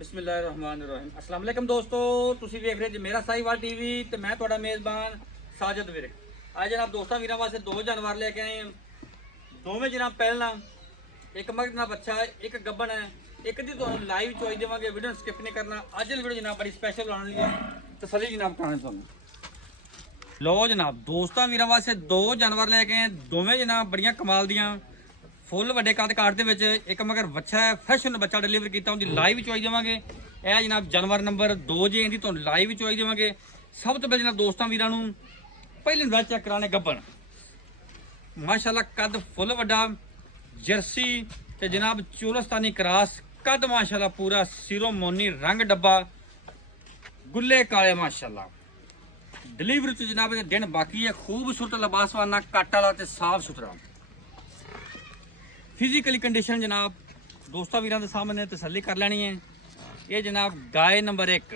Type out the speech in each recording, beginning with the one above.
बिस्मिल्लाहिर्रहमानिर्रहीम। अस्सलाम वालेकुम दोस्तों, ਤੁਸੀਂ ਵੇਖ ਰਹੇ ਜੀ ਮੇਰਾ ਸਾਈਵਾਲ ਟੀਵੀ ਤੇ ਮੈਂ ਤੁਹਾਡਾ ਮੇਜ਼ਬਾਨ ਸਾਜਦ ਵੀਰ। ਅੱਜ ਜਨਾਬ ਦੋਸਤਾਂ ਵੀਰਾਂ ਵਾਸਤੇ ਦੋ ਜਾਨਵਰ ਲੈ ਕੇ ਆਏ ਹਾਂ। ਦੋਵੇਂ ਜਨਾਬ ਪਹਿਲਾਂ ਇੱਕ ਮਗਰ ਦਾ ਬੱਚਾ ਹੈ, ਇੱਕ ਗੱਬਣ ਹੈ। ਇੱਕ ਦੀ ਤੁਹਾਨੂੰ ਲਾਈਵ ਚੋਇਸ ਦੇਵਾਂਗੇ, ਵੀਡੀਓ ਸਕਿਪ ਨਹੀਂ ਕਰਨਾ। ਅੱਜ ਦੀ ਵੀਡੀਓ ਜਨਾਬ ਬੜੀ ਸਪੈਸ਼ਲ ਬਣਾਉਣ ਲਈ ਹੈ, ਤਸੱਲੀ ਜਨਾਬ ਕਰਾਉਣੀ ਤੁਹਾਨੂੰ। ਲੋ ਜਨਾਬ ਦੋਸਤਾਂ ਵੀਰਾਂ ਵਾਸਤੇ ਦੋ ਜਾਨਵਰ ਲੈ ਕੇ ਆਏ, ਦੋਵੇਂ ਜਨਾਬ ਬੜੀਆਂ ਕਮਾਲ ਦੀਆਂ फुल वड्डे कद काट दे एक मगर बच्चा है, फैशन बच्चा डिलीवर किया, उनकी लाइव चॉइस देवांगे। यह जनाब जानवर नंबर 2 जी, इनकी तुहानू लाइव चॉइस देवांगे। सब तो पहले जनाब दोस्तों वीरां नूं पहले नंबर चेक कराने गब्बन माशाल्लाह कद फुल वड्डा जर्सी ते जनाब चोलस्तानी क्रॉस कद माशाल्लाह पूरा सिरों मोनी रंग डब्बा गुल्ले काले माशाल्लाह। डिलीवरी तो जनाब दिन बाकी है। खूबसूरत लिबासवाना कट वाला ते साफ सुथरा फिजिकली कंडीशन जनाब दोस्तों वीरां दे सामने तसल्ली कर लेनी है। ये जनाब गाय नंबर 1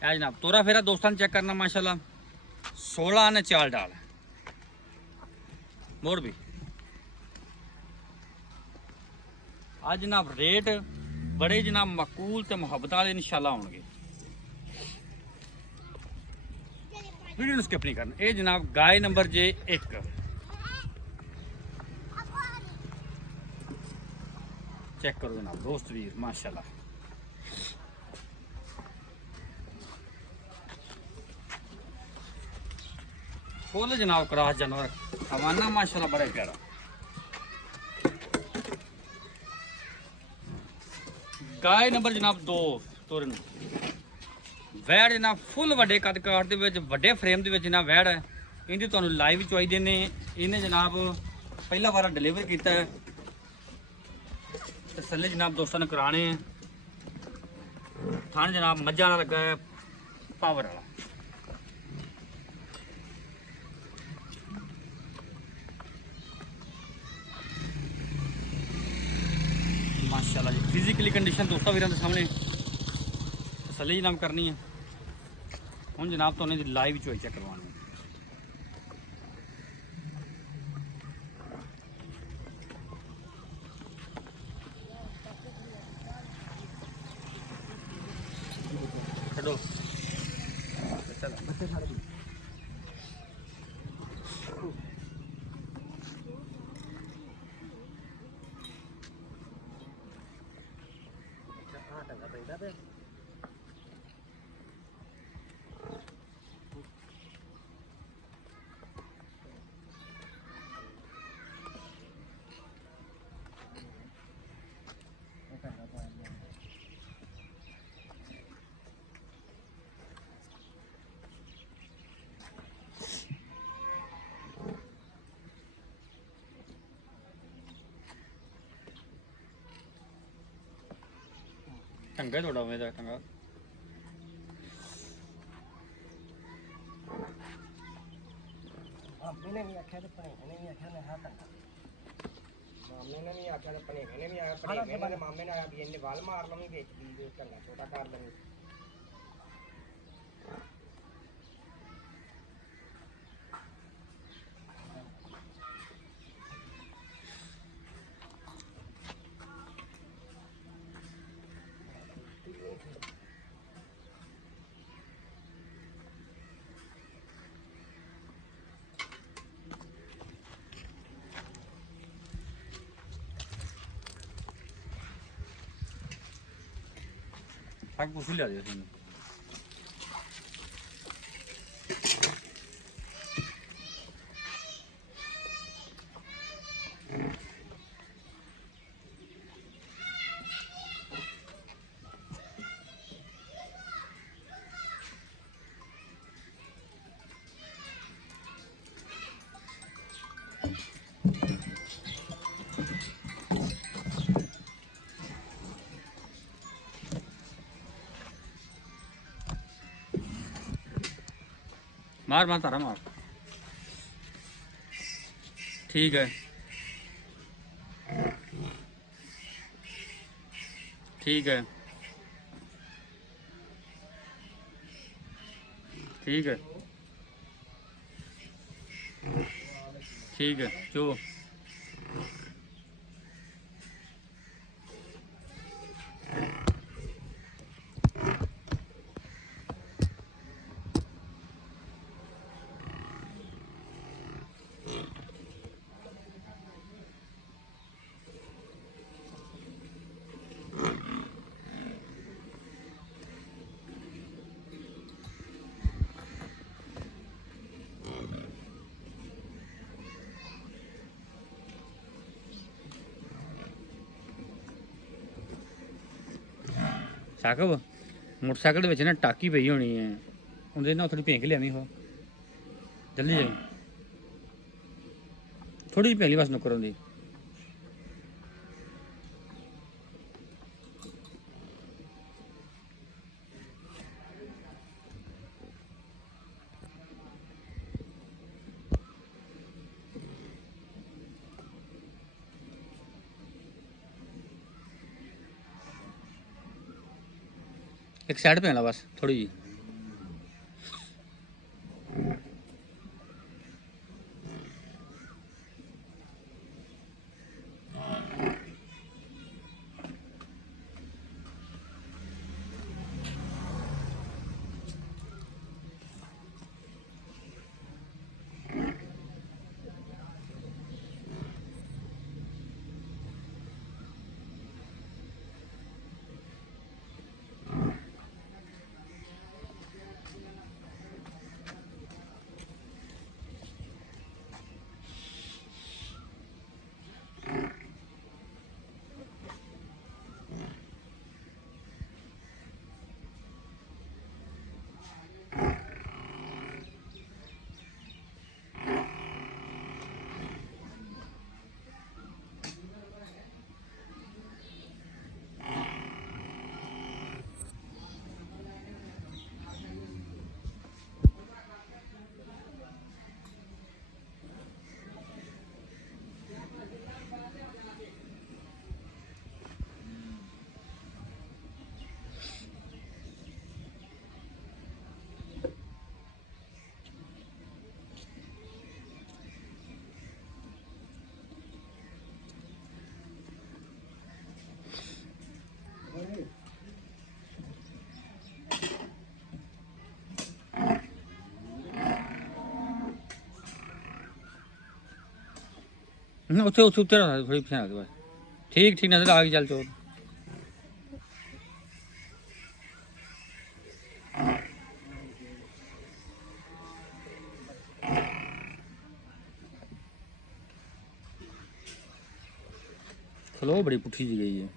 है जनाब। तोरा फेरा दोस्तों चेक करना माशाल्लाह 16 ने चाल डाल मोड़ भी। आज जनाब रेट बड़े जनाब मकूल ते मुहब्बत वाले इंशाल्लाह होंगे, वीडियो स्किप नहीं करना। ये जनाब गाय नंबर जे 1 चेक करो जनाब दोस्त वीर माशाल्लाह। फुल जनाब क्रॉस जानवर हवाना माशाल्लाह बड़ा प्यारा। गाय नंबर जनाब 2 तुरन वैड़ जनाब फुल वड्डे कद काट दे विच वड्डे फ्रेम दे विच जनाब वैड़ है। इहदी तुहानू लाइव चॉइस देने। इन्हें जनाब पहला बार डिलीवर किया है, तसल्ली जनाब दोस्तों ने कराने हैं। थान जनाब मज्जा ना लगा है पावर वाला माशाल्लाह जी। फिजिकली कंडीशन दोस्तों वीरों के सामने तसल्ली जनाब करनी है। हुण जनाब तो उन्हें लाइव चॉइस चेक करवानी है। छो टंगा थोड़ा उमेद है टंगा मैंने भी आख्या तो पने मैंने भी आख्या ने हाथ टंगा मामे ने भी आख्या तो पने मैंने भी आया पने मैंने मामे ने आया भी इन्ने वाल मार लमी बेच दी टंगा छोटा कर लमी। पग पूछ लिया दिया तुमने। मार मार तारा मार ठीक है ठीक है ठीक है ठीक है जो ਸਾਕਬ ਮੋਟਰਸਾਈਕਲ ਦੇ ਵਿੱਚ ਨਾ ਟਾਕੀ ਪਈ ਹੋਣੀ ਹੈ, ਉਹਦੇ ਨਾਲ ਥੋੜੀ ਭੇਂਕ ਲਿਆਵੀਂ ਹੋ, ਜਲਦੀ ਜਾਈ, ਥੋੜੀ ਜਿਹੀ ਭੇਲੀ ਬਸ ਨੁਕਰ ਹੁੰਦੀ। एक साइड पे आना बस थोड़ी जी। ਉੱਥੇ ਉੱਥੇ ਉੱਤੇ ਰਹਿਣਾ ਥੋੜੀ ਪਛਾਣ ਦੇ ਬਸ। ਠੀਕ ਠੀਕ ਨਜ਼ਰ ਆ ਗਈ, ਚੱਲ ਚੋ। फ्लो बड़ी पुठी जी गई है।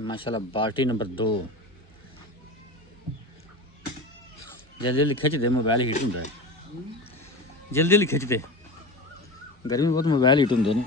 माशाल्लाह बाल्टी नंबर 2 जल्दी खिंचते मोबाइल हीट होंगे जल्दी खिंचते गर्मी बहुत मोबाइल हीट होंगे ने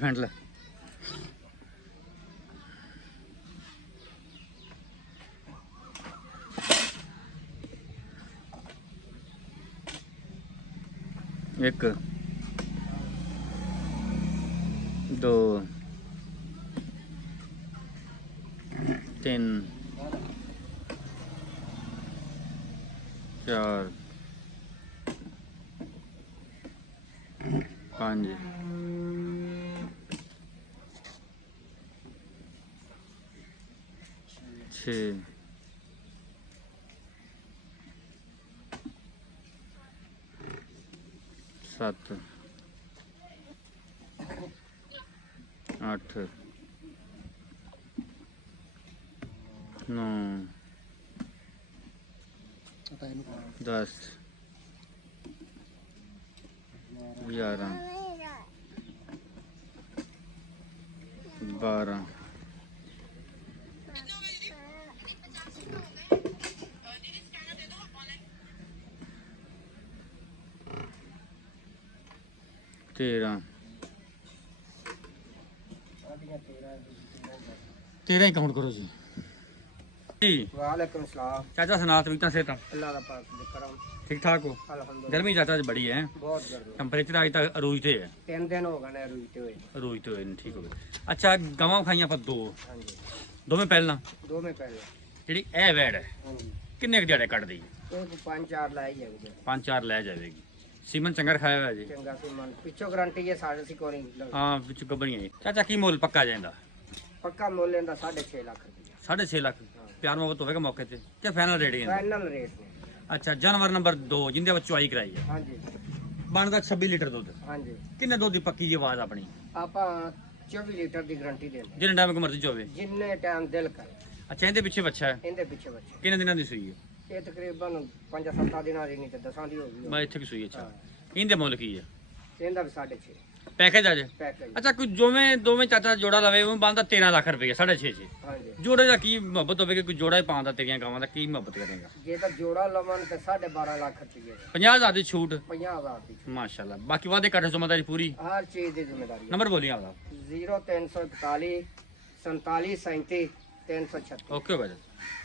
फेंट ला एक 2 3 4 5 6 7 8 9 10 11 12 13 13 ही काउंट करो जी जी वालेकुम सलाम चाचा सुना तबीयत से अल्लाह दा पाक दी करम ठीक ठाक हो अल्हम्दुलिल्लाह गर्मी चाचा जी बड़ी है बहुत गर्मी टेंपरेचर आज तक अरूजते है 3 दिन हो गए ने रुईते हुए अरूजते हुए ठीक हो गए अच्छा गवां खाइयां पर 2 हाँ जी दोवें पहला 2 में पहले ਜਿਹੜੀ ਇਹ ਵੈੜ ਹੈ हाँ जी ਕਿੰਨੇ ਕੁ ਦਿਹਾੜੇ ਕੱਢਦੀ ਇਹ 5-4 ਲਾਈ ਜਾਊਗੇ 5-4 ਲੈ ਜਾਵੇਗੀ ਸੀਮਨ ਚੰਗਾ ਰਖਾਇਆ ਹੋਇਆ ਜੀ ਚੰਗਾ ਸੀ ਮਨ ਪਿੱਛੋਂ ਗਾਰੰਟੀ ਹੈ ਸਾਡੇ ਸੀ ਕੋਈ ਨਹੀਂ ਹਾਂ ਵਿੱਚ ਗੱਬਣੀਆਂ ਜੀ ਚਾਚਾ ਕੀ ਮੁੱਲ ਪੱਕਾ ਜਾਂਦਾ ਪੱਕਾ ਮੁੱਲ ਇਹਦਾ 6.5 ਲੱਖ ਰੁਪਇਆ 6.5 ਲੱਖ ਪਿਆਰ ਮੁਹੱਬਤ ਹੋਵੇਗਾ ਮੌਕੇ ਤੇ ਕਿ ਫਾਈਨਲ ਰੇਟ ਹੀ ਹੈ ਫਾਈਨਲ ਰੇਟ ਨੇ ਅੱਛਾ ਜਾਨਵਰ ਨੰਬਰ 2 ਜਿੰਦੇ ਵਿੱਚ ਚੁਆਈ ਕਰਾਈ ਹੈ ਹਾਂਜੀ ਬਣਦਾ 26 ਲੀਟਰ ਦੁੱਧ ਹਾਂਜੀ ਕਿੰਨੇ ਦੁੱਧ ਦੀ ਪੱਕੀ ਦੀ ਆਵਾਜ਼ ਆਪਣੀ ਆਪਾਂ 24 ਲੀਟਰ ਦੀ ਗਾਰੰਟੀ ਦਿੰਦੇ ਜਿੰਨੇ ਟਾਈਮ ਕੋ ਮਰਜ਼ੀ ਚੋਵੇ ਜਿੰਨੇ ਟਾਈਮ ਦਿਲ ਕਰੇ ਅੱਛਾ ਇਹਦੇ ਪਿੱਛੇ ਬੱਚਾ ਹੈ ਇਹਦੇ ਪਿੱਛੇ ਬੱਚੇ ਕਿੰਨੇ ਦਿਨਾਂ ਦੀ ਸੂਈ ਹੈ ਇਹ ਤਕਰੀਬਨ 5-7 ਦਿਨਾਂ ਦੀ ਨਹੀਂ ਤੇ 10 ਦੀ ਹੋ ਗਈ ਮੈਂ ਇੱਥੇ ਕੀ ਸੂਈ ਅੱਛਾ ਇਹਦੇ ਮੁੱਲ ਕੀ ਹੈ ਇਹਦਾ ਵੀ 6.5 ਪੈਕੇਜ ਆ ਜੇ ਪੈਕੇਜ ਅੱਛਾ ਕੋਈ ਦੋਵੇਂ ਚਾਚਾ ਜੋੜਾ ਲਵੇ ਉਹ ਬਣਦਾ 13 ਲੱਖ ਰੁਪਏ 6.5 ਹਾਂਜੀ ਜੋੜੇ ਦਾ ਕੀ ਮੁਹੱਬਤ ਹੋਵੇ ਕਿ ਕੋਈ ਜੋੜਾ ਹੀ ਪਾਉਂਦਾ ਤੇਰੀਆਂ ਗਾਵਾਂ ਦਾ ਕੀ ਮੁਹੱਬਤ ਕਰੇਗਾ ਜੇ ਤਾਂ ਜੋੜਾ ਲਵਨ ਤੇ 12.5 ਲੱਖ ਰੁਪਏ 50,000 ਦੀ ਛੂਟ 50,000 ਦੀ ਮਾਸ਼ਾਅੱਲਾ ਬਾਕੀ ਵਾਦੇ ਘੱਟ ਜ਼ਿੰਮੇਦਾਰੀ ਪੂਰੀ ਹਰ ਚੀਜ਼ ਦੀ ਜ਼ਿੰਮੇਵਾਰੀ ਨੰਬਰ ਬੋਲੀ ਆਪਦਾ 0341 47 37 336 ਓਕੇ ਹੋ ਗਿਆ ਜੀ